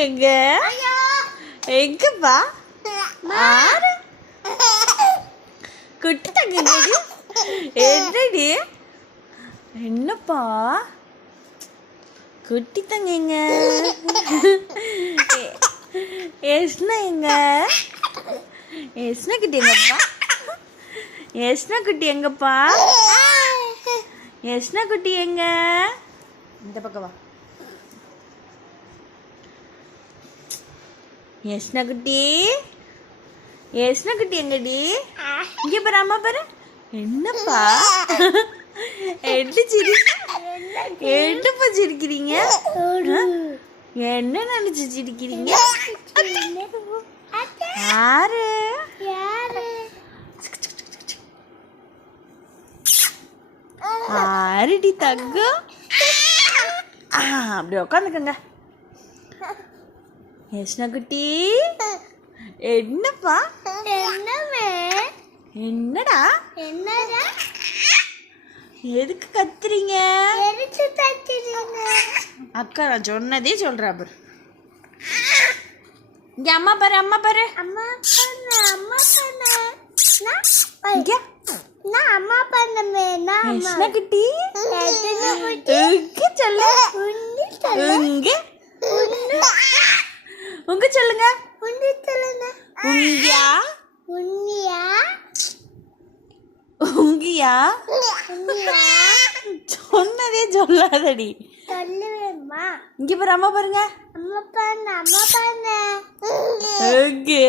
எங்க எங்கப்பா ஆறு குட்டி தங்க என்னடி என்னப்பா குட்டி தங்க எங்க எஸ்னா எங்க எஸ்னா குட்டி எங்கப்பா எஸ்னா குட்டி எங்கப்பா எஸ்னா குட்டி எங்க இந்த பக்கம் வா எஸ்னா குட்டி எங்கடி இங்க பாரு அம்மா பாரு என்னப்பா என்னப்பா சிரிக்கிறீங்க என்ன நினைச்சு சிரிக்கிறீங்க யாரு ஆறுடி தங்கம் அப்படி உக்காந்துக்கங்க யஷ்னா குட்டி என்னப்பா என்னடா எதுக்கு கத்துறீங்க அக்கா நான் சொன்னதே சொல்றா பாரு இங்க அம்மா பாரு இங்க யஷ்னா குட்டி உங்க சொல்லுங்க உங்கியா சொன்னதே சொல்லாதடி இங்க பாரு அம்மா பாருங்க ஓகே